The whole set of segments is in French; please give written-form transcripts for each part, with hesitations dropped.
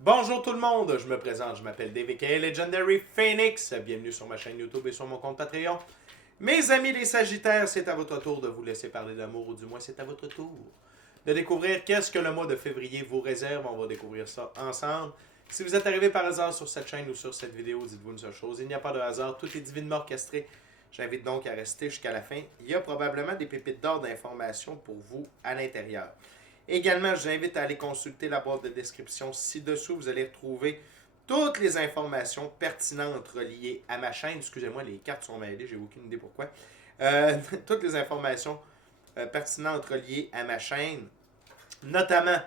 Bonjour tout le monde, je me présente, je m'appelle David K. Legendary Phoenix. Bienvenue sur ma chaîne YouTube et sur mon compte Patreon. Mes amis les Sagittaires, c'est à votre tour de vous laisser parler d'amour, ou du moins c'est à votre tour de découvrir qu'est-ce que le mois de février vous réserve. On va découvrir ça ensemble. Si vous êtes arrivé par hasard sur cette chaîne ou sur cette vidéo, dites-vous une seule chose, il n'y a pas de hasard, tout est divinement orchestré. J'invite donc à rester jusqu'à la fin. Il y a probablement des pépites d'or d'informations pour vous à l'intérieur. Également, je vous invite à aller consulter la boîte de description ci-dessous. Vous allez retrouver toutes les informations pertinentes reliées à ma chaîne. Excusez-moi, les cartes sont mêlées, j'ai aucune idée pourquoi. Toutes les informations pertinentes reliées à ma chaîne, notamment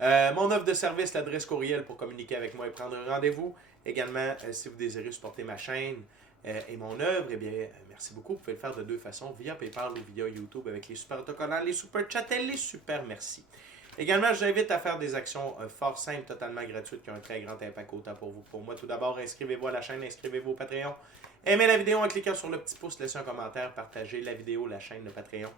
mon offre de service, l'adresse courriel pour communiquer avec moi et prendre un rendez-vous. Également, si vous désirez supporter ma chaîne et mon œuvre, eh bien, merci beaucoup. Vous pouvez le faire de deux façons, via PayPal ou via YouTube avec les super autocollants, les super chats et les super merci. Également, je vous invite à faire des actions fort simples, totalement gratuites, qui ont un très grand impact autant pour vous que pour moi. Tout d'abord, inscrivez-vous à la chaîne, inscrivez-vous au Patreon. Aimez la vidéo en cliquant sur le petit pouce, laissez un commentaire, partagez la vidéo, la chaîne, le Patreon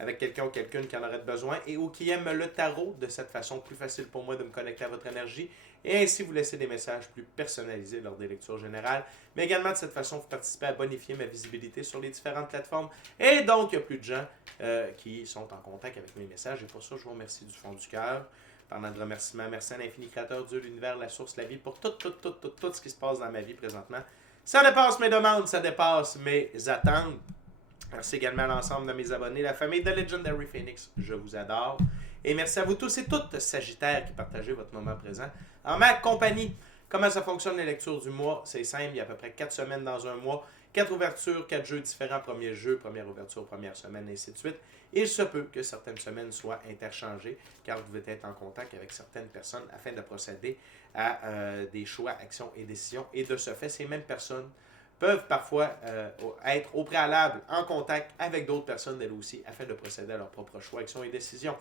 avec quelqu'un ou quelqu'une qui en aurait besoin et ou qui aime le tarot. De cette façon, plus facile pour moi de me connecter à votre énergie et ainsi vous laisser des messages plus personnalisés lors des lectures générales. Mais également, de cette façon, vous participez à bonifier ma visibilité sur les différentes plateformes. Et donc, il y a plus de gens qui sont en contact avec mes messages. Et pour ça, je vous remercie du fond du cœur. Parlant de remerciements, merci à l'infini créateur, Dieu, l'univers, la source, la vie, pour tout ce qui se passe dans ma vie présentement. Ça dépasse mes demandes, ça dépasse mes attentes. Merci également à l'ensemble de mes abonnés, la famille de Legendary Phoenix, je vous adore. Et merci à vous tous et toutes, Sagittaires, qui partagez votre moment présent en ma compagnie. Comment ça fonctionne les lectures du mois? C'est simple, il y a à peu près 4 semaines dans un mois, 4 ouvertures, 4 jeux différents, premier jeu, première ouverture, première semaine, et ainsi de suite. Il se peut que certaines semaines soient interchangées, car vous devez être en contact avec certaines personnes afin de procéder à des choix, actions et décisions. Et de ce fait, ces mêmes personnes peuvent parfois être au préalable en contact avec d'autres personnes elles aussi afin de procéder à leurs propres choix, actions et décisions.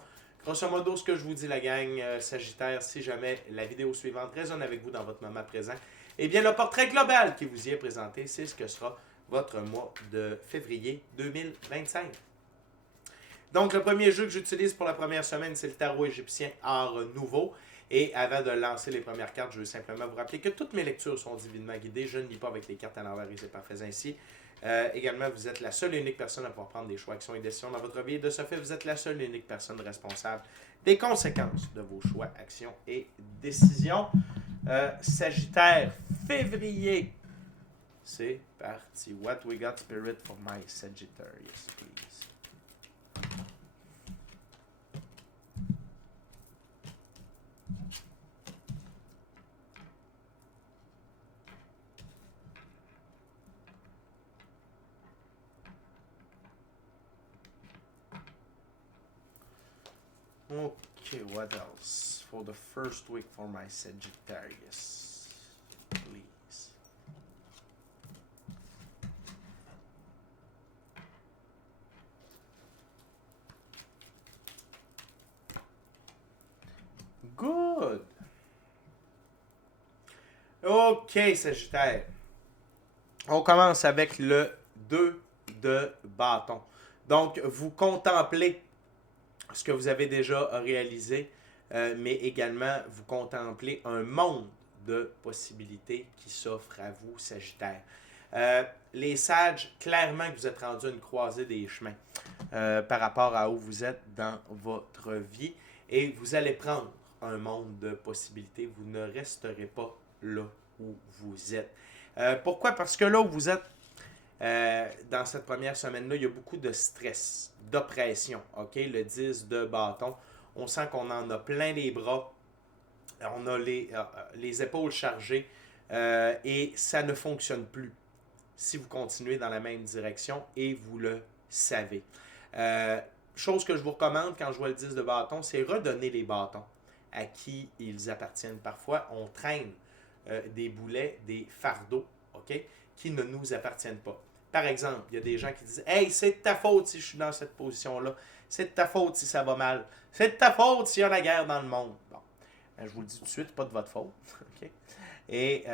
Grosso modo, ce que je vous dis, la gang Sagittaire, si jamais la vidéo suivante résonne avec vous dans votre moment présent, eh bien, le portrait global qui vous y est présenté, c'est ce que sera votre mois de février 2025. Donc, le premier jeu que j'utilise pour la première semaine, c'est le tarot égyptien Art Nouveau. Et avant de lancer les premières cartes, je veux simplement vous rappeler que toutes mes lectures sont divinement guidées. Je ne lis pas avec les cartes à l'envers et c'est parfait ainsi. Également, vous êtes la seule et unique personne à pouvoir prendre des choix, actions et décisions dans votre vie. Et de ce fait, vous êtes la seule et unique personne responsable des conséquences de vos choix, actions et décisions. Sagittaire, février. C'est parti. What we got spirit for my Sagittarius, please. Okay, what else? For the first week for my Sagittarius, please. Good. Ok, Sagittaire. On commence avec le 2 de bâton. Donc, vous contemplez ce que vous avez déjà réalisé, mais également vous contemplez un monde de possibilités qui s'offre à vous, Sagittaire. Les sages, clairement que vous êtes rendu à une croisée des chemins par rapport à où vous êtes dans votre vie et vous allez prendre un monde de possibilités. Vous ne resterez pas là où vous êtes. Pourquoi? Parce que là où vous êtes, dans cette première semaine-là, il y a beaucoup de stress, d'oppression. OK? Le 10 de bâton, on sent qu'on en a plein les bras, on a les épaules chargées et ça ne fonctionne plus si vous continuez dans la même direction et vous le savez. Chose que je vous recommande quand je vois le 10 de bâton, c'est redonner les bâtons à qui ils appartiennent. Parfois, on traîne des boulets, des fardeaux, OK, qui ne nous appartiennent pas. Par exemple, il y a des gens qui disent « Hey, c'est de ta faute si je suis dans cette position-là. C'est de ta faute si ça va mal. C'est de ta faute s'il y a la guerre dans le monde. » Bon, je vous le dis tout de suite, pas de votre faute. OK? Et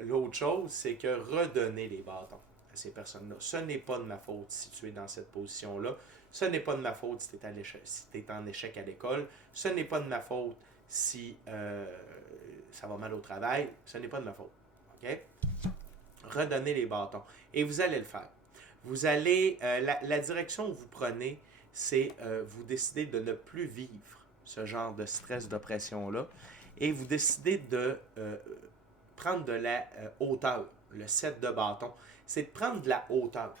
l'autre chose, c'est que redonner les bâtons à ces personnes-là. Ce n'est pas de ma faute si tu es dans cette position-là. Ce n'est pas de ma faute si tu es en échec à l'école. Ce n'est pas de ma faute si ça va mal au travail, ce n'est pas de ma faute. OK? Redonnez les bâtons. Et vous allez le faire. Vous allez, la direction que vous prenez, c'est vous décidez de ne plus vivre ce genre de stress, d'oppression-là, et vous décidez de prendre de la hauteur. Le set de bâton, c'est de prendre de la hauteur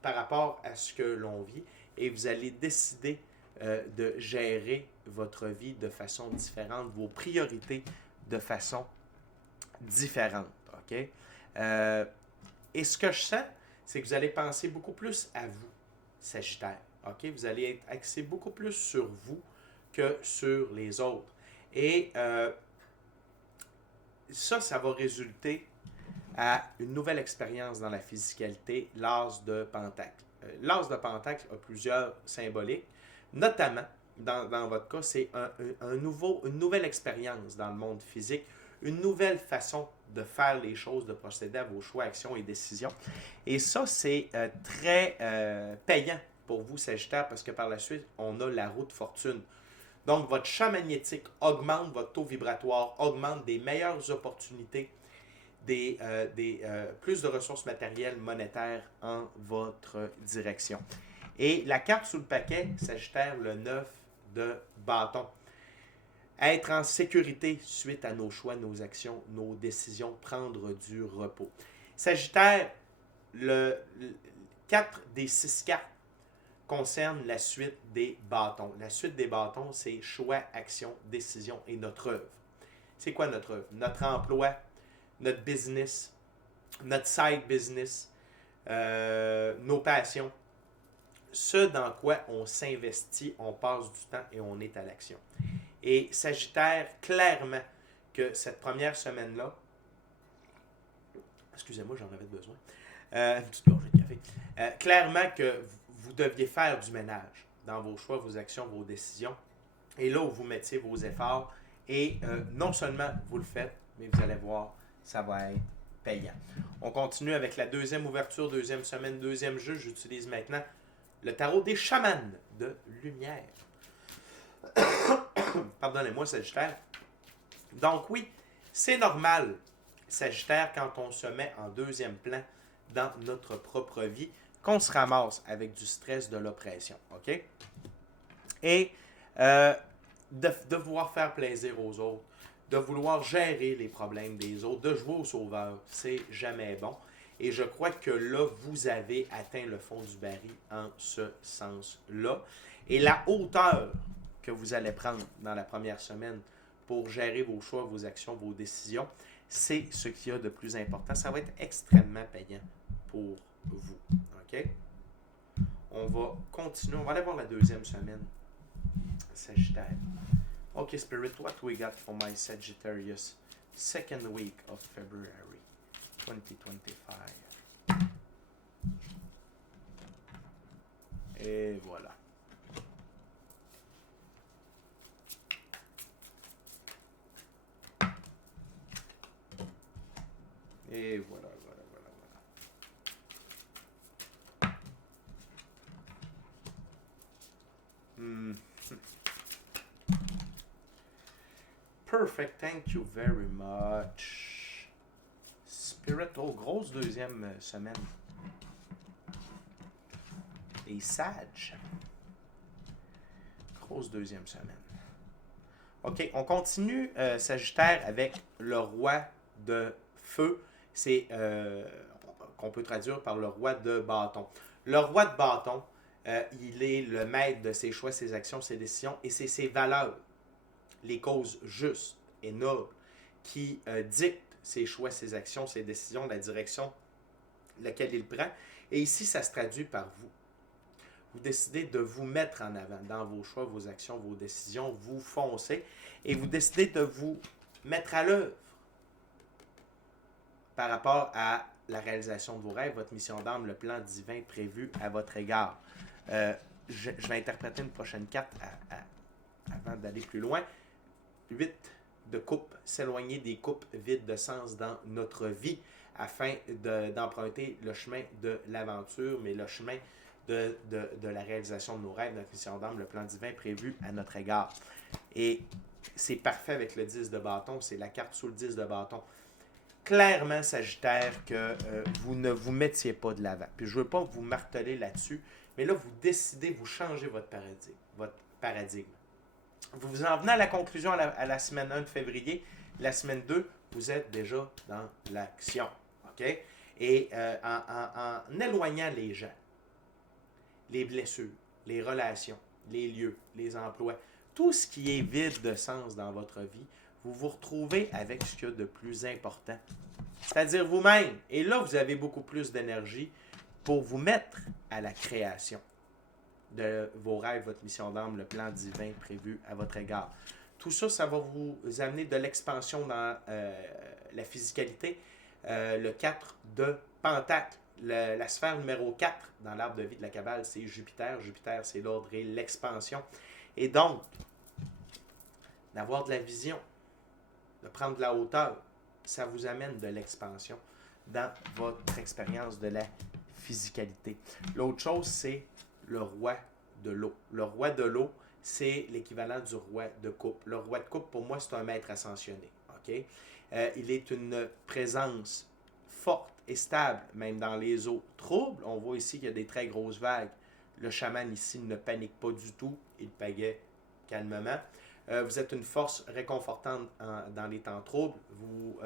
par rapport à ce que l'on vit, et vous allez décider de gérer votre vie de façon différente, vos priorités de façon différente. OK? Et ce que je sens, c'est que vous allez penser beaucoup plus à vous, Sagittaire. OK? Vous allez être axé beaucoup plus sur vous que sur les autres. Et ça va résulter à une nouvelle expérience dans la physicalité, l'as de Pentacle. L'as de Pentacle a plusieurs symboliques, notamment, dans votre cas, c'est une nouvelle expérience dans le monde physique, une nouvelle façon de faire les choses, de procéder à vos choix, actions et décisions. Et ça, c'est très payant pour vous, Sagittaire, parce que par la suite, on a la roue de fortune. Donc, votre champ magnétique augmente, votre taux vibratoire augmente, des meilleures opportunités, plus de ressources matérielles, monétaires en votre direction. Et la carte sous le paquet, Sagittaire, le 9 de bâton. Être en sécurité suite à nos choix, nos actions, nos décisions, prendre du repos. Sagittaire, le 4 des 6 cartes concerne la suite des bâtons. La suite des bâtons, c'est choix, action, décision et notre œuvre. C'est quoi notre œuvre? Notre emploi, notre business, notre side business, nos passions. Ce dans quoi on s'investit, on passe du temps et on est à l'action. Et Sagittaire, clairement que cette première semaine-là, excusez-moi, j'en avais besoin, une petite gorgée de café, clairement que vous deviez faire du ménage dans vos choix, vos actions, vos décisions, et là où vous mettiez vos efforts, et non seulement vous le faites, mais vous allez voir, ça va être payant. On continue avec la deuxième ouverture, deuxième semaine, deuxième jeu. J'utilise maintenant le tarot des chamans de lumière. Pardonnez-moi, Sagittaire. Donc oui, c'est normal, Sagittaire, quand on se met en deuxième plan dans notre propre vie, qu'on se ramasse avec du stress, de l'oppression. OK? Et de vouloir faire plaisir aux autres, de vouloir gérer les problèmes des autres, de jouer au sauveur, c'est jamais bon. Et je crois que là, vous avez atteint le fond du baril en ce sens-là. Et la hauteur que vous allez prendre dans la première semaine pour gérer vos choix, vos actions, vos décisions, c'est ce qu'il y a de plus important. Ça va être extrêmement payant pour vous. OK? On va continuer. On va aller voir la deuxième semaine. Sagittaire. OK, Spirit, what we got for my Sagittarius second week of February 2025? Et voilà. Et voilà. Perfect, thank you very much. Spirit, oh, grosse deuxième semaine. Et Sage. Grosse deuxième semaine. OK, on continue, Sagittaire, avec le roi de feu. C'est qu'on peut traduire par le roi de bâton. Le roi de bâton, il est le maître de ses choix, ses actions, ses décisions, et c'est ses valeurs, les causes justes et nobles, qui dictent ses choix, ses actions, ses décisions, la direction laquelle il prend. Et ici, ça se traduit par vous. Vous décidez de vous mettre en avant dans vos choix, vos actions, vos décisions, vous foncez et vous décidez de vous mettre à l'œuvre par rapport à la réalisation de vos rêves, votre mission d'âme, le plan divin prévu à votre égard. Je vais interpréter une prochaine carte avant d'aller plus loin. 8 de coupe, s'éloigner des coupes vides de sens dans notre vie afin d'emprunter le chemin de l'aventure, mais le chemin de la réalisation de nos rêves, notre mission d'âme, le plan divin prévu à notre égard. Et c'est parfait avec le 10 de bâton, c'est la carte sous le 10 de bâton. Clairement, Sagittaire, que vous ne vous mettiez pas de l'avant. Puis je ne veux pas vous marteler là-dessus, mais là, vous décidez, vous changez votre paradigme. Vous vous en venez à la conclusion à la semaine 1 de février. La semaine 2, vous êtes déjà dans l'action. OK? Et en éloignant les gens, les blessures, les relations, les lieux, les emplois, tout ce qui est vide de sens dans votre vie, vous vous retrouvez avec ce qu'il y a de plus important, c'est-à-dire vous-même. Et là, vous avez beaucoup plus d'énergie pour vous mettre à la création de vos rêves, votre mission d'âme, le plan divin prévu à votre égard. Tout ça, ça va vous amener de l'expansion dans la physicalité. Le 4 de Pentacle, la sphère numéro 4 dans l'arbre de vie de la Kabbale, c'est Jupiter. Jupiter, c'est l'ordre et l'expansion. Et donc, d'avoir de la vision, de prendre de la hauteur, ça vous amène de l'expansion dans votre expérience de la physicalité. L'autre chose, c'est le roi de l'eau. Le roi de l'eau, c'est l'équivalent du roi de coupe. Le roi de coupe, pour moi, c'est un maître ascensionné. Okay? Il est une présence forte et stable, même dans les eaux troubles. On voit ici qu'il y a des très grosses vagues. Le chaman ici ne panique pas du tout. Il pagaie calmement. Vous êtes une force réconfortante dans les temps troubles. Vous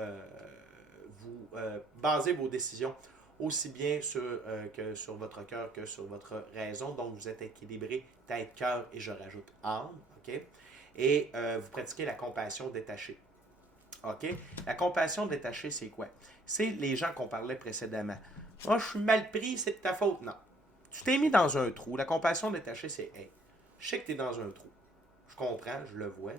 basez vos décisions aussi bien que sur votre cœur que sur votre raison. Donc, vous êtes équilibré tête, cœur et je rajoute âme. Okay? Et vous pratiquez la compassion détachée. OK? La compassion détachée, c'est quoi? C'est les gens qu'on parlait précédemment. « Ah, je suis mal pris, c'est de ta faute. » Non. Tu t'es mis dans un trou. La compassion détachée, c'est « Hey, je sais que tu es dans un trou. Je comprends, je le vois.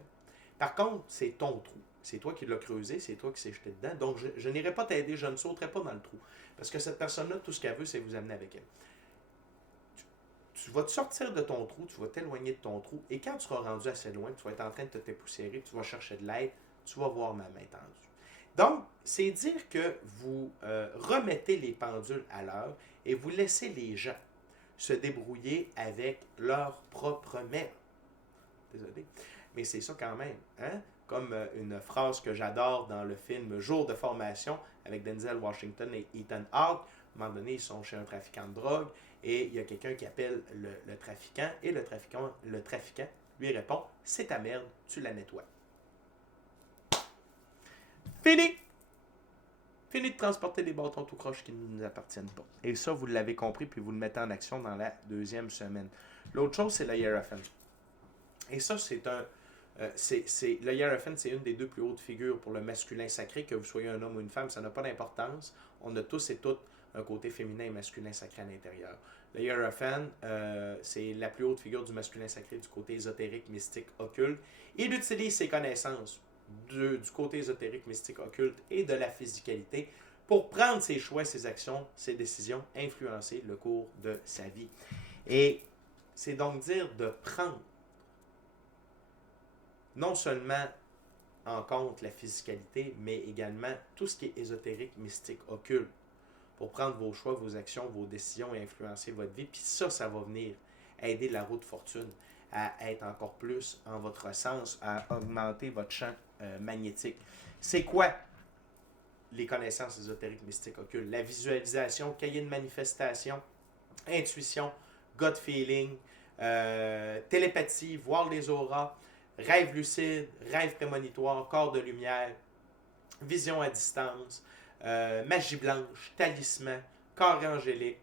Par contre, c'est ton trou. C'est toi qui l'as creusé, c'est toi qui s'est jeté dedans. Donc, je n'irai pas t'aider, je ne sauterai pas dans le trou. Parce que cette personne-là, tout ce qu'elle veut, c'est vous amener avec elle. Tu vas te sortir de ton trou, tu vas t'éloigner de ton trou. Et quand tu seras rendu assez loin, tu vas être en train de te dépoussiérer, tu vas chercher de l'aide, tu vas voir ma main tendue. Donc, c'est dire que vous remettez les pendules à l'heure et vous laissez les gens se débrouiller avec leur propre merde. Désolé. Mais c'est ça quand même. Hein? Comme une phrase que j'adore dans le film Jour de formation avec Denzel Washington et Ethan Hawke. À un moment donné, ils sont chez un trafiquant de drogue et il y a quelqu'un qui appelle le trafiquant et le trafiquant lui répond « C'est ta merde, tu la nettoies. » Fini! Fini de transporter des bâtons tout croche qui ne nous appartiennent pas. Et ça, vous l'avez compris, puis vous le mettez en action dans la deuxième semaine. L'autre chose, c'est le Hiérophant. Et ça, c'est un... le Hiérophant, c'est une des deux plus hautes figures pour le masculin sacré, que vous soyez un homme ou une femme, ça n'a pas d'importance. On a tous et toutes un côté féminin et masculin sacré à l'intérieur. Le Hiérophant, c'est la plus haute figure du masculin sacré du côté ésotérique, mystique, occulte. Il utilise ses connaissances du côté ésotérique, mystique, occulte et de la physicalité pour prendre ses choix, ses actions, ses décisions, influencer le cours de sa vie. Et c'est donc dire de prendre non seulement en compte la physicalité, mais également tout ce qui est ésotérique, mystique, occulte, pour prendre vos choix, vos actions, vos décisions et influencer votre vie. Puis ça va venir aider la roue de fortune à être encore plus en votre sens, à augmenter votre champ magnétique. C'est quoi les connaissances ésotériques, mystiques, occultes? La visualisation, cahier de manifestation, intuition, gut feeling, télépathie, voir les auras, rêve lucide, rêve prémonitoire, corps de lumière, vision à distance, magie blanche, talisman, corps angélique,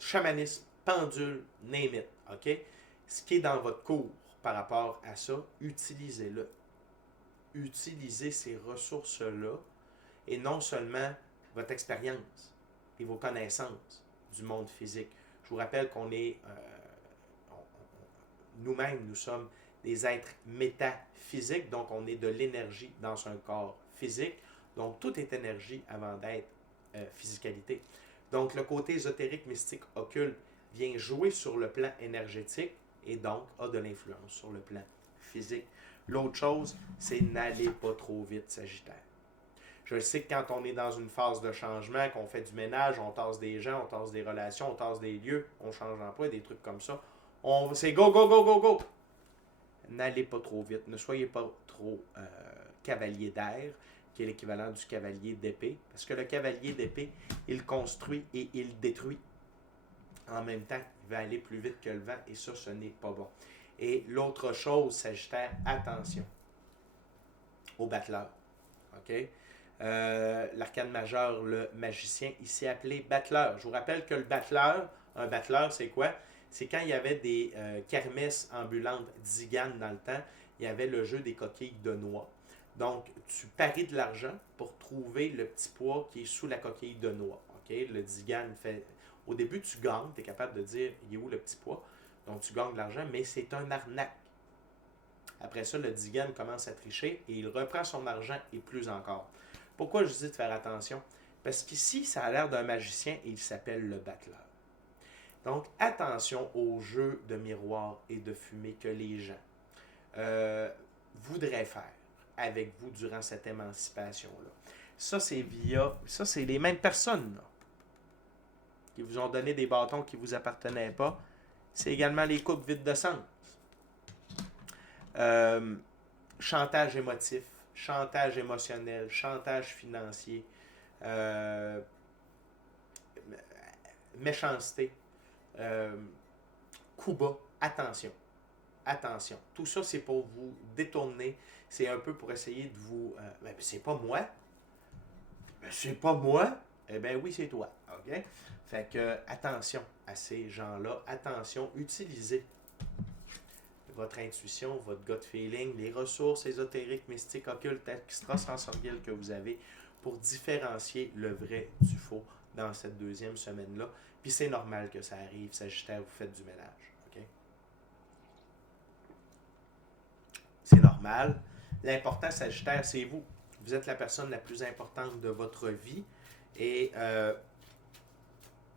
chamanisme, pendule, name it. OK? Ce qui est dans votre cours par rapport à ça, utilisez-le. Utilisez ces ressources-là et non seulement votre expérience et vos connaissances du monde physique. Je vous rappelle qu'on est, nous-mêmes, nous sommes des êtres métaphysiques, donc on est de l'énergie dans un corps physique. Donc tout est énergie avant d'être physicalité. Donc le côté ésotérique, mystique, occulte vient jouer sur le plan énergétique et donc a de l'influence sur le plan physique. L'autre chose, c'est n'allez pas trop vite, Sagittaire. Je sais que quand on est dans une phase de changement, qu'on fait du ménage, on tasse des gens, on tasse des relations, on tasse des lieux, on change d'emploi, des trucs comme ça, c'est go, go, go, go, go. n'allez pas trop vite, ne soyez pas trop cavalier d'air, qui est l'équivalent du cavalier d'épée, parce que le cavalier d'épée, il construit et il détruit. En même temps, il va aller plus vite que le vent, et ça, ce n'est pas bon. Et l'autre chose, Sagittaire, attention au battleur. OK? L'arcane majeur, le magicien, il s'est appelé battleur. Je vous rappelle que le battleur, un battleur, c'est quoi? C'est quand il y avait des kermesses ambulantes d'Igane dans le temps, il y avait le jeu des coquilles de noix. Donc, tu paries de l'argent pour trouver le petit pois qui est sous la coquille de noix. Okay? Le Digane fait. Au début, tu gagnes, tu es capable de dire il est où le petit pois. Donc, tu gagnes de l'argent, mais c'est un arnaque. Après ça, le Digane commence à tricher et il reprend son argent et plus encore. Pourquoi je dis de faire attention? Parce qu'ici, ça a l'air d'un magicien et il s'appelle le battleur. Donc, attention aux jeux de miroir et de fumée que les gens voudraient faire avec vous durant cette émancipation-là. Ça, c'est les mêmes personnes là, qui vous ont donné des bâtons qui ne vous appartenaient pas. C'est également les couples vides de sens. Chantage émotif, chantage émotionnel, chantage financier, méchanceté, coup bas. Attention. Attention. Tout ça, c'est pour vous détourner. C'est un peu pour essayer de vous... ben, c'est pas moi. Ben, c'est pas moi. Eh bien, oui, c'est toi. OK? Fait que, attention à ces gens-là. Attention, utilisez votre intuition, votre gut feeling, les ressources ésotériques, mystiques, occultes, extrasensorielles que vous avez pour différencier le vrai du faux dans cette deuxième semaine-là. Puis c'est normal que ça arrive, Sagittaire, vous faites du ménage. OK? C'est normal. L'important, Sagittaire, c'est vous. Vous êtes la personne la plus importante de votre vie et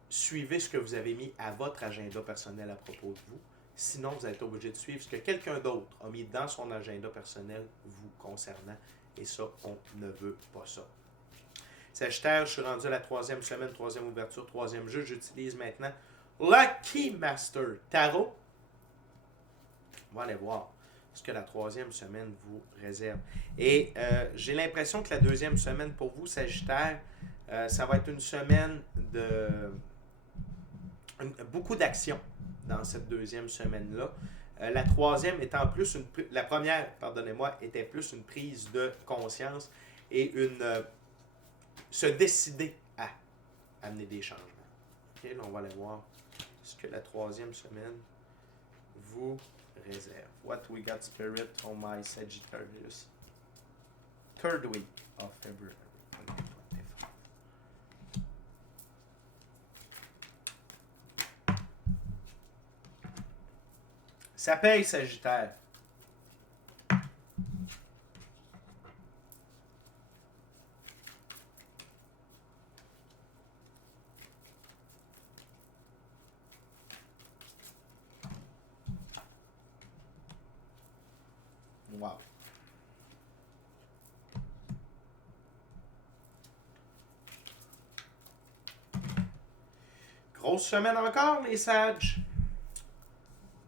suivez ce que vous avez mis à votre agenda personnel à propos de vous. Sinon, vous êtes obligé de suivre ce que quelqu'un d'autre a mis dans son agenda personnel vous concernant. Et ça, on ne veut pas ça. Sagittaire, je suis rendu à la troisième semaine, troisième ouverture, troisième jeu. J'utilise maintenant Lucky Master Tarot. On va aller voir ce que la troisième semaine vous réserve. Et j'ai l'impression que la deuxième semaine pour vous, Sagittaire, ça va être une semaine de beaucoup d'action dans cette deuxième semaine-là. La troisième étant plus la première, pardonnez-moi, était plus une prise de conscience et se décider à amener des changements. OK, là, on va aller voir ce que la troisième semaine vous réserve. What we got spirit on my Sagittarius. Third week of February 2025. Ça paye, Sagittaire. Wow. Grosse semaine encore, les Sages.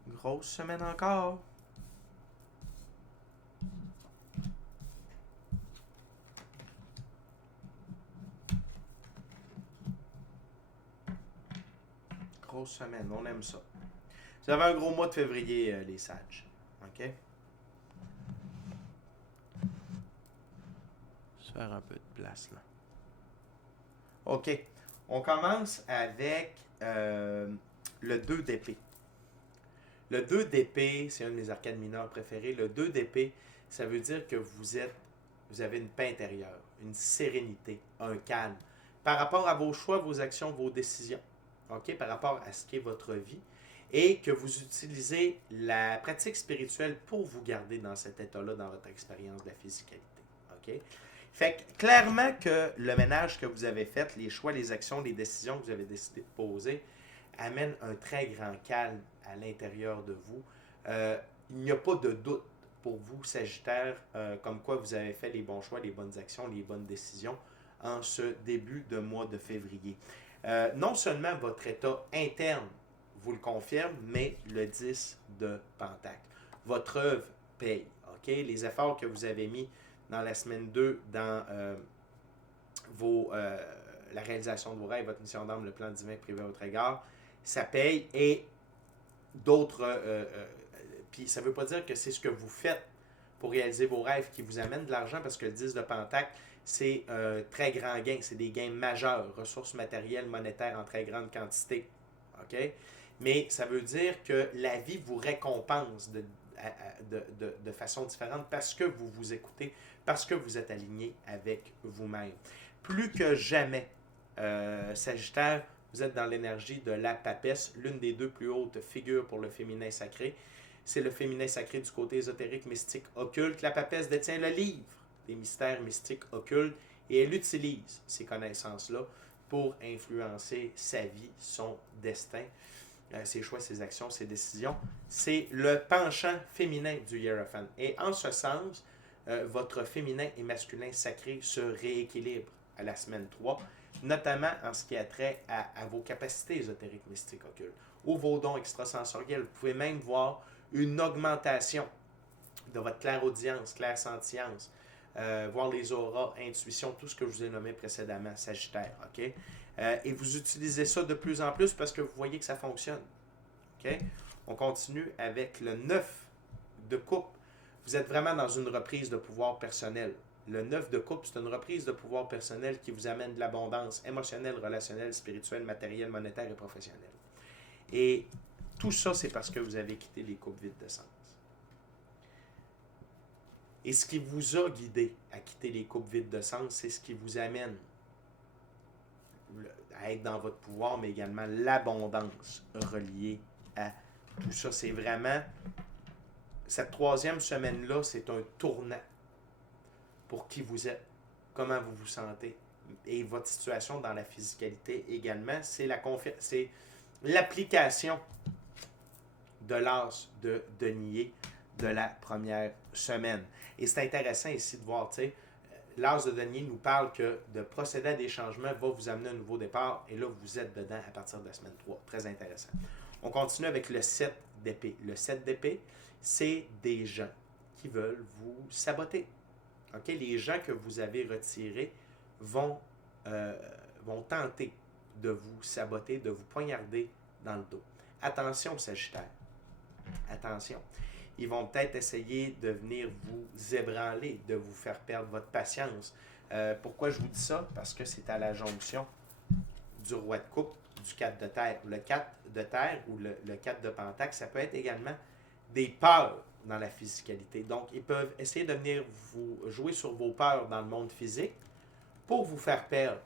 Grosse semaine encore. Grosse semaine, on aime ça. Vous avez un gros mois de février, les Sages. OK? Je vais faire un peu de place, là. OK. On commence avec le 2 d'épée. Le 2 d'épée, c'est un de mes arcanes mineurs préférés. Le 2 d'épée, ça veut dire que vous avez une paix intérieure, une sérénité, un calme. Par rapport à vos choix, vos actions, vos décisions. OK? Par rapport à ce qu'est votre vie. Et que vous utilisez la pratique spirituelle pour vous garder dans cet état-là, dans votre expérience de la physicalité. OK? Fait que clairement que le ménage que vous avez fait, les choix, les actions, les décisions que vous avez décidé de poser, amènent un très grand calme à l'intérieur de vous. Il n'y a pas de doute pour vous, Sagittaire, comme quoi vous avez fait les bons choix, les bonnes actions, les bonnes décisions en ce début de mois de février. Non seulement votre état interne vous le confirme, mais le 10 de Pentacle. Votre œuvre paye. OK? Les efforts que vous avez mis dans la semaine 2, dans la réalisation de vos rêves, votre mission d'âme, le plan divin privé à votre égard, ça paye. Et d'autres... puis ça ne veut pas dire que c'est ce que vous faites pour réaliser vos rêves qui vous amène de l'argent, parce que le 10 de Pentacle, c'est un très grand gain. C'est des gains majeurs, ressources matérielles, monétaires en très grande quantité. OK? Mais ça veut dire que la vie vous récompense de façon différente parce que vous vous écoutez, parce que vous êtes aligné avec vous-même. Plus que jamais, Sagittaire, vous êtes dans l'énergie de la papesse, l'une des deux plus hautes figures pour le féminin sacré. C'est le féminin sacré du côté ésotérique, mystique, occulte. La papesse détient le livre des mystères mystiques occultes et elle utilise ces connaissances-là pour influencer sa vie, son destin, ses choix, ses actions, ses décisions. C'est le penchant féminin du Hiérophant. Et en ce sens, votre féminin et masculin sacré se rééquilibrent à la semaine 3, notamment en ce qui a trait à vos capacités ésotériques, mystiques, occultes, ou vos dons extrasensoriels. Vous pouvez même voir une augmentation de votre clairaudience, clairsentience, voir les auras, intuition, tout ce que je vous ai nommé précédemment, Sagittaire, OK? Et vous utilisez ça de plus en plus parce que vous voyez que ça fonctionne, OK? On continue avec le 9 de coupe. Vous êtes vraiment dans une reprise de pouvoir personnel. Le 9 de coupe, c'est une reprise de pouvoir personnel qui vous amène de l'abondance émotionnelle, relationnelle, spirituelle, matérielle, monétaire et professionnelle. Et tout ça, c'est parce que vous avez quitté les coupes vides de sens. Et ce qui vous a guidé à quitter les coupes vides de sens, c'est ce qui vous amène à être dans votre pouvoir, mais également l'abondance reliée à tout ça. C'est vraiment, cette troisième semaine-là, c'est un tournant pour qui vous êtes, comment vous vous sentez, et votre situation dans la physicalité également. C'est l'application de l'as de denier de la première semaine. Et c'est intéressant ici de voir, tu sais, l'as de denier nous parle que de procéder à des changements va vous amener un nouveau départ, et là, vous êtes dedans à partir de la semaine 3. Très intéressant. On continue avec le 7 d'épée. Le 7 d'épée, c'est des gens qui veulent vous saboter. Okay? Les gens que vous avez retirés vont tenter de vous saboter, de vous poignarder dans le dos. Attention, Sagittaire. Attention. Ils vont peut-être essayer de venir vous ébranler, de vous faire perdre votre patience. Pourquoi je vous dis ça? Parce que c'est à la jonction du roi de coupe, du 4 de terre. Le 4 de terre ou le 4 de pentacle, ça peut être également des peurs dans la physicalité. Donc, ils peuvent essayer de venir vous jouer sur vos peurs dans le monde physique pour vous faire perdre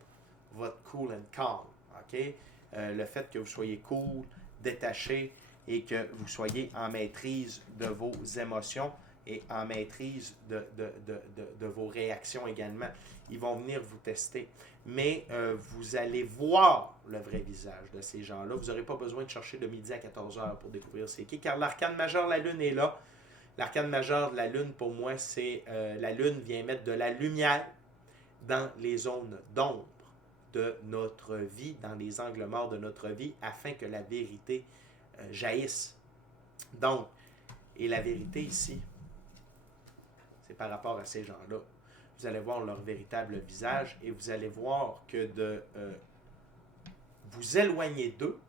votre cool and calm. Okay? Le fait que vous soyez cool, détaché, et que vous soyez en maîtrise de vos émotions et en maîtrise de vos réactions également. Ils vont venir vous tester. Mais vous allez voir le vrai visage de ces gens-là. Vous n'aurez pas besoin de chercher de midi à 14h pour découvrir c'est qui, car l'arcane majeur de la Lune est là. L'arcane majeur de la Lune, pour moi, c'est la Lune vient mettre de la lumière dans les zones d'ombre de notre vie, dans les angles morts de notre vie, afin que la vérité jaillisse. Donc, et la vérité ici, c'est par rapport à ces gens-là. Vous allez voir leur véritable visage et vous allez voir que de vous éloigner d'eux,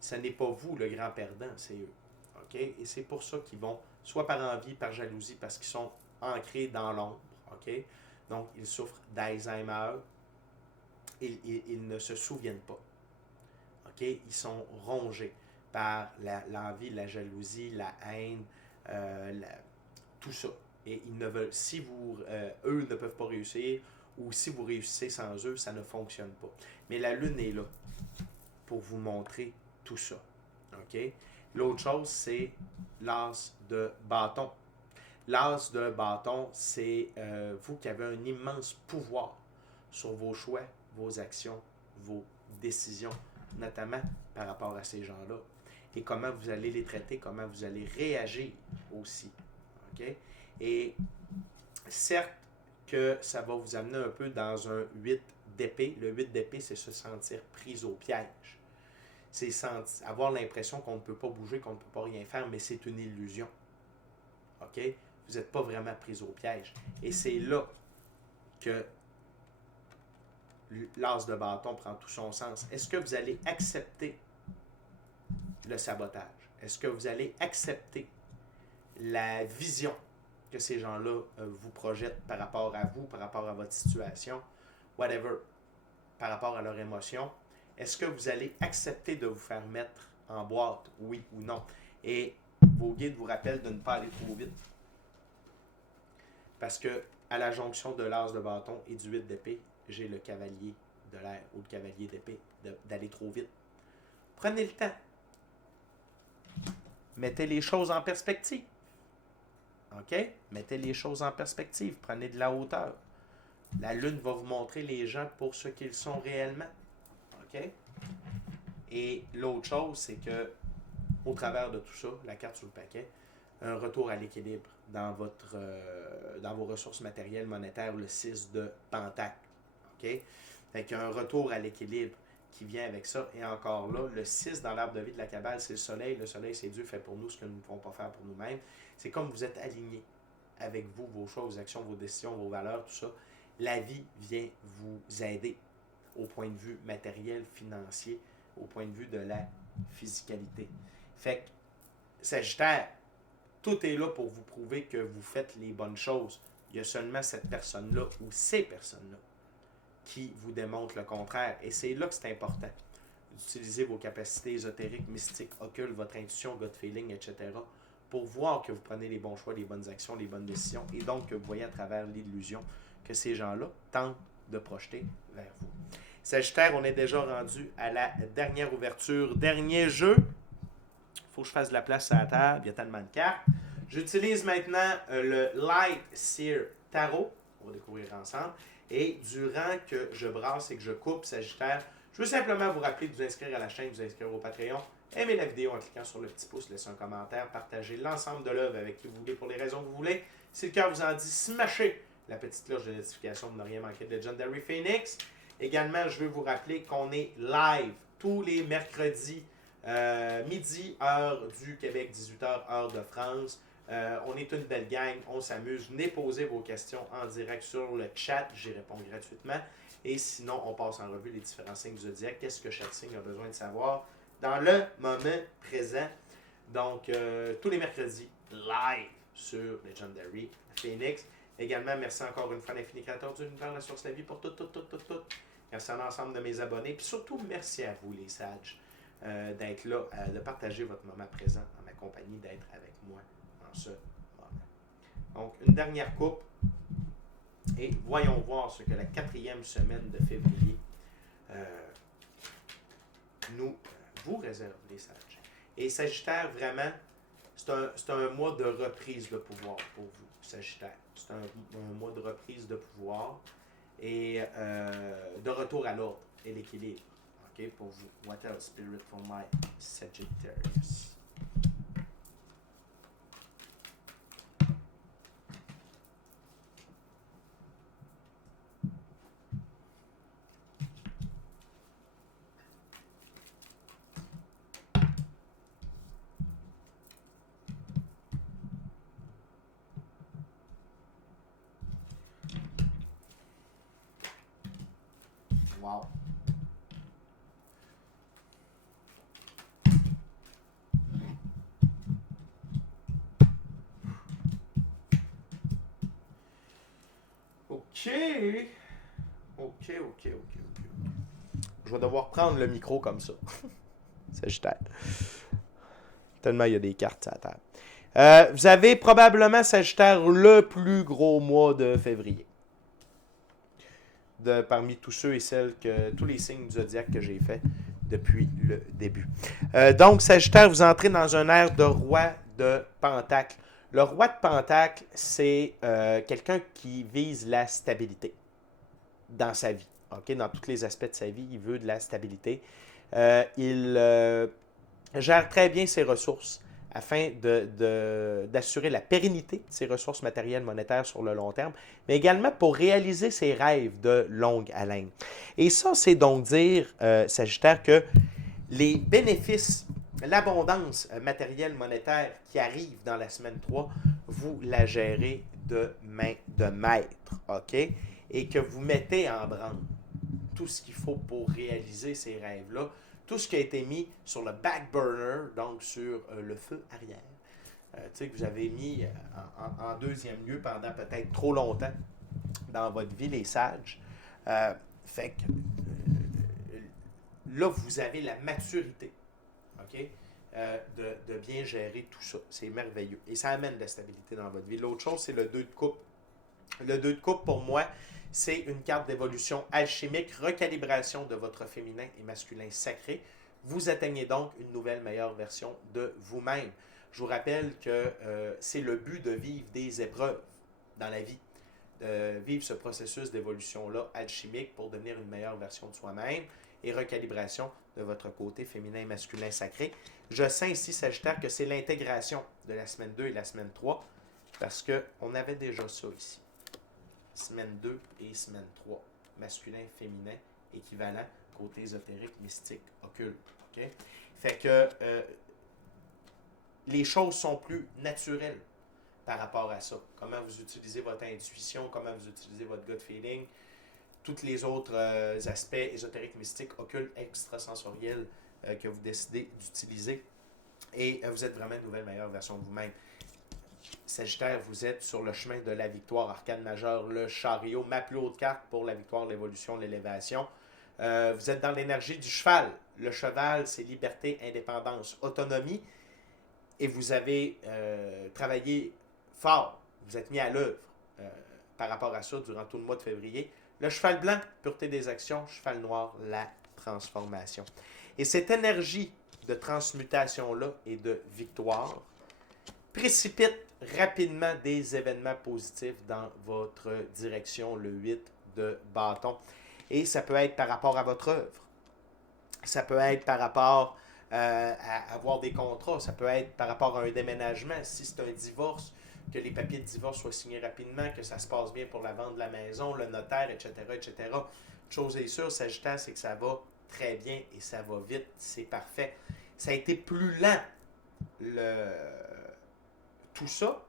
ce n'est pas vous le grand perdant, c'est eux. Okay? Et c'est pour ça qu'ils vont, soit par envie, par jalousie, parce qu'ils sont ancrés dans l'ombre. Okay? Donc, ils souffrent d'Alzheimer. Ils ne se souviennent pas. Okay? Ils sont rongés par l'envie, la jalousie, la haine, tout ça. Et ils ne veulent, si eux ne peuvent pas réussir, ou si vous réussissez sans eux, ça ne fonctionne pas. Mais la Lune est là pour vous montrer tout ça. Okay? L'autre chose, c'est l'as de bâton. L'as de bâton, c'est vous qui avez un immense pouvoir sur vos choix, vos actions, vos décisions, notamment par rapport à ces gens-là. Et comment vous allez les traiter, comment vous allez réagir aussi. Okay? Et certes que ça va vous amener un peu dans un 8 d'épée. Le 8 d'épée, c'est se sentir pris au piège. C'est avoir l'impression qu'on ne peut pas bouger, qu'on ne peut pas rien faire, mais c'est une illusion. OK? Vous n'êtes pas vraiment pris au piège. Et c'est là que l'as de bâton prend tout son sens. Est-ce que vous allez accepter le sabotage? Est-ce que vous allez accepter la vision que ces gens-là vous projettent par rapport à vous, par rapport à votre situation, whatever, par rapport à leurs émotions? Est-ce que vous allez accepter de vous faire mettre en boîte, oui ou non? Et vos guides vous rappellent de ne pas aller trop vite. Parce que à la jonction de l'as de bâton et du 8 d'épée, j'ai le cavalier de l'air ou le cavalier d'épée d'aller trop vite. Prenez le temps. Mettez les choses en perspective. OK? Mettez les choses en perspective. Prenez de la hauteur. La Lune va vous montrer les gens pour ce qu'ils sont réellement. OK? Et l'autre chose, c'est que, au travers de tout ça, la carte sur le paquet, un retour à l'équilibre dans vos ressources matérielles, monétaires, le 6 de Pentacle. OK? Fait qu'il y a un retour à l'équilibre qui vient avec ça. Et encore là, le 6 dans l'arbre de vie de la Kabbale, c'est le soleil. Le soleil, c'est Dieu fait pour nous ce que nous ne pouvons pas faire pour nous-mêmes. C'est comme vous êtes aligné avec vous, vos choix, vos actions, vos décisions, vos valeurs, tout ça. La vie vient vous aider au point de vue matériel, financier, au point de vue de la physicalité. Fait que, Sagittaire, tout est là pour vous prouver que vous faites les bonnes choses. Il y a seulement cette personne-là ou ces personnes-là qui vous démontrent le contraire. Et c'est là que c'est important d'utiliser vos capacités ésotériques, mystiques, occultes, votre intuition, gut feeling, etc. pour voir que vous prenez les bons choix, les bonnes actions, les bonnes décisions et donc que vous voyez à travers l'illusion que ces gens-là tentent de projeter vers vous. Sagittaire, on est déjà rendu à la dernière ouverture, dernier jeu. Il faut que je fasse de la place à la table, il y a tellement de cartes. J'utilise maintenant le Light Seer Tarot, on va découvrir ensemble. Et durant que je brasse et que je coupe Sagittaire, je veux simplement vous rappeler de vous inscrire à la chaîne, de vous inscrire au Patreon. Aimez la vidéo en cliquant sur le petit pouce, laissez un commentaire, partagez l'ensemble de l'œuvre avec qui vous voulez pour les raisons que vous voulez. Si le cœur vous en dit, smashez la petite cloche de notification pour ne rien manquer de Legendary Phoenix. Également, je veux vous rappeler qu'on est live tous les mercredis, midi, heure du Québec, 18h, heure de France. On est une belle gang, on s'amuse. Venez poser vos questions en direct sur le chat, j'y réponds gratuitement. Et sinon, on passe en revue les différents signes du zodiaque. Qu'est-ce que chaque signe a besoin de savoir dans le moment présent. Donc, tous les mercredis, live sur Legendary Phoenix. Également, merci encore une fois à l'Infini Créateur de l'Univers, la source de la vie, pour tout. Merci à l'ensemble de mes abonnés. Puis surtout, merci à vous, les sages, d'être là, de partager votre moment présent en ma compagnie, d'être avec moi en ce moment. Donc, une dernière coupe. Et voyons voir ce que la 4e semaine de février vous réserve, les sages. Et Sagittaire, vraiment, c'est un mois de reprise de pouvoir pour vous, Sagittaire. C'est un mois de reprise de pouvoir et de retour à l'ordre et l'équilibre. OK, pour vous. What else, Spirit, for my Sagittarius? Wow. OK. Je vais devoir prendre le micro comme ça. Sagittaire. Tellement il y a des cartes à la table. Vous avez probablement, Sagittaire, le plus gros mois de février. Parmi tous ceux et celles tous les signes du zodiaque que j'ai fait depuis le début. Donc, Sagittaire, vous entrez dans un ère de roi de Pentacle. Le roi de Pentacle, c'est quelqu'un qui vise la stabilité dans sa vie. Okay? Dans tous les aspects de sa vie, il veut de la stabilité. Il gère très bien ses ressources afin d'assurer la pérennité de ses ressources matérielles monétaires sur le long terme, mais également pour réaliser ses rêves de longue haleine. Et ça, c'est donc dire, Sagittaire, que les bénéfices, l'abondance matérielle monétaire qui arrive dans la semaine 3 vous la gérez de main de maître, OK? Et que vous mettez en branle tout ce qu'il faut pour réaliser ces rêves-là, tout ce qui a été mis sur le back burner, donc sur le feu arrière, tu sais, que vous avez mis en deuxième lieu pendant peut-être trop longtemps dans votre vie, les sages. Fait que là, vous avez la maturité, OK? De bien gérer tout ça. C'est merveilleux. Et ça amène de la stabilité dans votre vie. L'autre chose, c'est le 2 de coupe. Le 2 de coupe, pour moi, c'est une carte d'évolution alchimique, recalibration de votre féminin et masculin sacré. Vous atteignez donc une nouvelle, meilleure version de vous-même. Je vous rappelle que c'est le but de vivre des épreuves dans la vie. Vivre ce processus d'évolution-là alchimique pour devenir une meilleure version de soi-même et recalibration de votre côté féminin et masculin sacré. Je sens ici, Sagittaire, que c'est l'intégration de la semaine 2 et la semaine 3 parce qu'on avait déjà ça ici. Semaine 2 et semaine 3. Masculin, féminin, équivalent, côté ésotérique, mystique, occulte. Okay? Fait que les choses sont plus naturelles par rapport à ça. Comment vous utilisez votre intuition, comment vous utilisez votre gut feeling, tous les autres aspects ésotériques, mystiques, occultes, extrasensoriels que vous décidez d'utiliser. Et vous êtes vraiment une nouvelle, meilleure version de vous-même. Sagittaire, vous êtes sur le chemin de la victoire, arcane majeure, le chariot, ma plus haute carte pour la victoire, l'évolution, l'élévation. Vous êtes dans l'énergie du cheval. Le cheval, c'est liberté, indépendance, autonomie. Et vous avez travaillé fort, vous êtes mis à l'œuvre par rapport à ça durant tout le mois de février. Le cheval blanc, pureté des actions, cheval noir, la transformation. Et cette énergie de transmutation-là et de victoire précipite rapidement des événements positifs dans votre direction, le 8 de bâton. Et ça peut être par rapport à votre œuvre. Ça peut être par rapport à avoir des contrats. Ça peut être par rapport à un déménagement. Si c'est un divorce, que les papiers de divorce soient signés rapidement, que ça se passe bien pour la vente de la maison, le notaire, etc., etc. Une chose est sûre, Sagittaire, c'est que ça va très bien et ça va vite. C'est parfait. Ça a été plus lent, tout ça,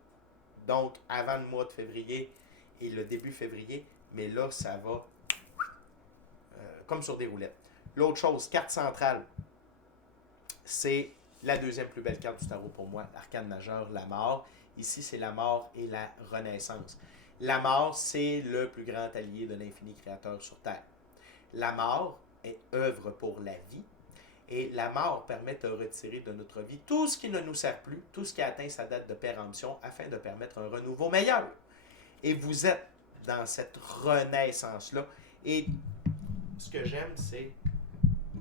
donc avant le mois de février et le début février, mais là, ça va comme sur des roulettes. L'autre chose, carte centrale, c'est la deuxième plus belle carte du tarot pour moi, l'arcane majeur, la mort. Ici, c'est la mort et la renaissance. La mort, c'est le plus grand allié de l'infini créateur sur Terre. La mort est œuvre pour la vie. Et la mort permet de retirer de notre vie tout ce qui ne nous sert plus, tout ce qui a atteint sa date de péremption, afin de permettre un renouveau meilleur. Et vous êtes dans cette renaissance-là. Et ce que j'aime, c'est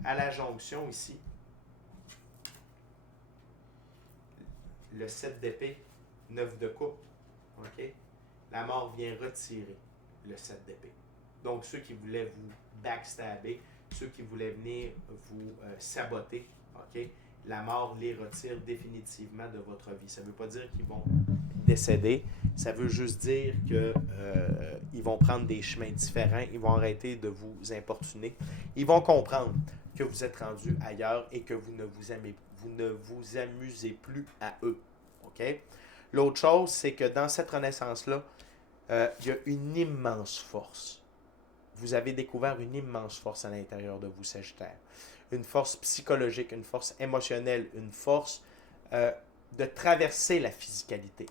à la jonction ici, le 7 d'épée, 9 de coupe. Okay? La mort vient retirer le 7 d'épée. Donc, ceux qui voulaient vous backstabber, ceux qui voulaient venir vous saboter, okay? La mort les retire définitivement de votre vie. Ça ne veut pas dire qu'ils vont décéder. Ça veut juste dire qu'ils vont prendre des chemins différents. Ils vont arrêter de vous importuner. Ils vont comprendre que vous êtes rendu ailleurs et que vous ne vous amusez plus à eux. Okay? L'autre chose, c'est que dans cette renaissance-là, il y a une immense force. Vous avez découvert une immense force à l'intérieur de vous, Sagittaire. Une force psychologique, une force émotionnelle, une force de traverser la physicalité.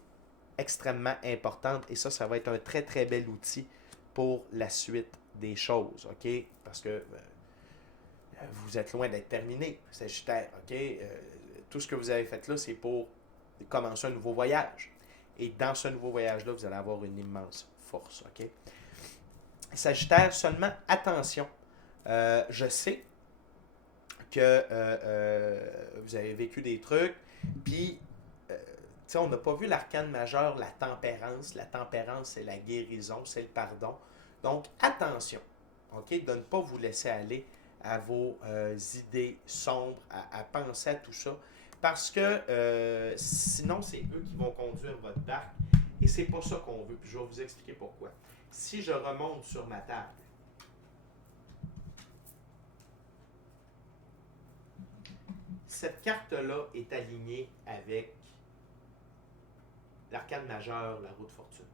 Extrêmement importante. Et ça va être un très, très bel outil pour la suite des choses. OK? Parce que vous êtes loin d'être terminé, Sagittaire. OK? Tout ce que vous avez fait là, c'est pour commencer un nouveau voyage. Et dans ce nouveau voyage-là, vous allez avoir une immense force. OK? Sagittaire, seulement attention. Je sais que vous avez vécu des trucs, puis, on n'a pas vu l'arcane majeur, la tempérance. La tempérance, c'est la guérison, c'est le pardon. Donc, attention, OK, de ne pas vous laisser aller à vos idées sombres, à penser à tout ça, parce que sinon, c'est eux qui vont conduire votre barque, et c'est pas ça qu'on veut, puis je vais vous expliquer pourquoi. Si je remonte sur ma table, cette carte-là est alignée avec l'arcane majeure, la roue de fortune.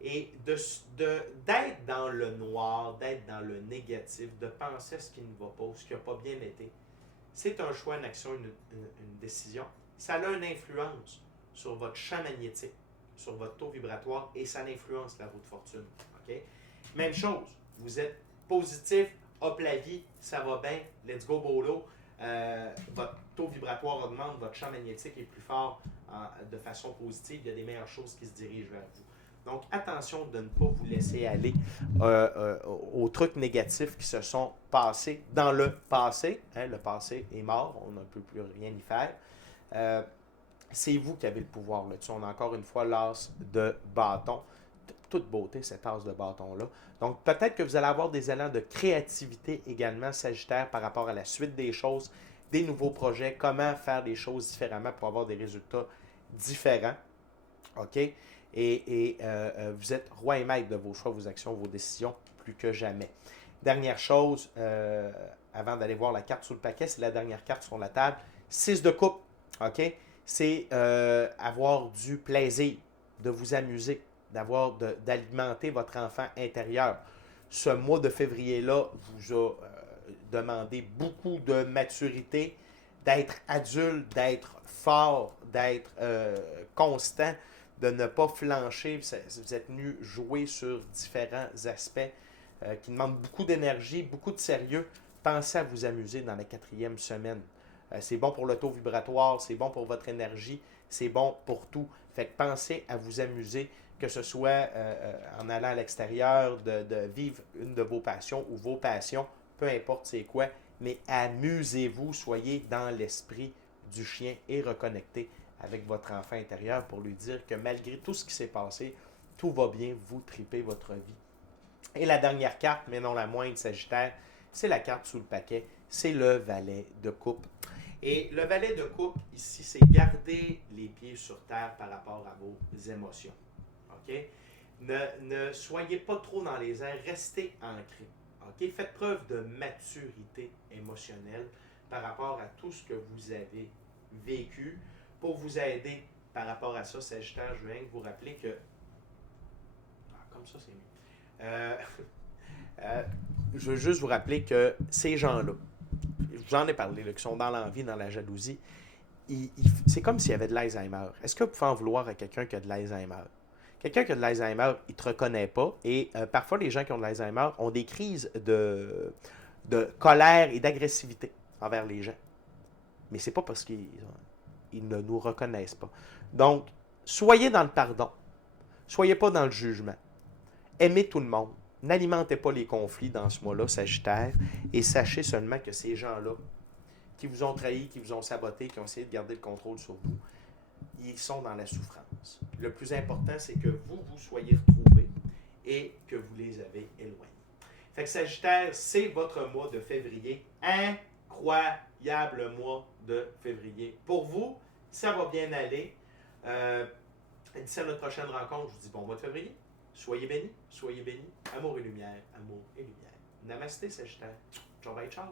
Et d'être dans le noir, d'être dans le négatif, de penser à ce qui ne va pas ou ce qui n'a pas bien été, c'est un choix, une action, une décision. Ça a une influence sur votre champ magnétique, sur votre taux vibratoire et ça influence la roue de fortune. Okay? Même chose, vous êtes positif, hop la vie, ça va bien, let's go bolo. Votre taux vibratoire augmente, votre champ magnétique est plus fort de façon positive, il y a des meilleures choses qui se dirigent vers vous. Donc, attention de ne pas vous laisser aller aux trucs négatifs qui se sont passés dans le passé. Hein, le passé est mort, on ne peut plus rien y faire. C'est vous qui avez le pouvoir là-dessus. On a encore une fois l'as de bâton. Toute beauté, cet as de bâton-là. Donc, peut-être que vous allez avoir des élans de créativité également, Sagittaire, par rapport à la suite des choses, des nouveaux projets, comment faire les choses différemment pour avoir des résultats différents. OK? Et vous êtes roi et maître de vos choix, vos actions, vos décisions, plus que jamais. Dernière chose, avant d'aller voir la carte sous le paquet, c'est la dernière carte sur la table. 6 de coupe, OK? C'est avoir du plaisir, de vous amuser, d'alimenter votre enfant intérieur. Ce mois de février-là vous a demandé beaucoup de maturité, d'être adulte, d'être fort, d'être constant, de ne pas flancher. Vous êtes venu jouer sur différents aspects qui demandent beaucoup d'énergie, beaucoup de sérieux. Pensez à vous amuser dans la 4e semaine. C'est bon pour le taux vibratoire, c'est bon pour votre énergie, c'est bon pour tout. Fait que pensez à vous amuser, que ce soit en allant à l'extérieur, de vivre une de vos passions ou vos passions, peu importe c'est quoi, mais amusez-vous, soyez dans l'esprit du chien et reconnectez avec votre enfant intérieur pour lui dire que malgré tout ce qui s'est passé, tout va bien, vous tripez votre vie. Et la dernière carte, mais non la moindre, Sagittaire, c'est la carte sous le paquet, c'est le valet de coupe. Et le valet de coupe, ici, c'est garder les pieds sur terre par rapport à vos émotions. OK? Ne soyez pas trop dans les airs, restez ancrés. OK? Faites preuve de maturité émotionnelle par rapport à tout ce que vous avez vécu pour vous aider par rapport à ça, Sagittaire, je viens de vous rappeler que... Ah, comme ça, c'est mieux. Je veux juste vous rappeler que ces gens-là, j'en ai parlé, là, qui sont dans l'envie, dans la jalousie, c'est comme s'il y avait de l'Alzheimer. Est-ce que vous pouvez en vouloir à quelqu'un qui a de l'Alzheimer? Quelqu'un qui a de l'Alzheimer, il ne te reconnaît pas. Et parfois, les gens qui ont de l'Alzheimer ont des crises de colère et d'agressivité envers les gens. Mais c'est pas parce qu'ils ne nous reconnaissent pas. Donc, soyez dans le pardon. Soyez pas dans le jugement. Aimez tout le monde. N'alimentez pas les conflits dans ce mois-là, Sagittaire. Et sachez seulement que ces gens-là, qui vous ont trahi, qui vous ont saboté, qui ont essayé de garder le contrôle sur vous, ils sont dans la souffrance. Le plus important, c'est que vous soyez retrouvés et que vous les avez éloignés. Fait que Sagittaire, c'est votre mois de février. Incroyable mois de février. Pour vous, ça va bien aller. D'ici à notre prochaine rencontre, je vous dis bon mois de février. Soyez bénis, soyez bénis. Amour et lumière, amour et lumière. Namasté, Sagittaire. Ciao, bye, ciao.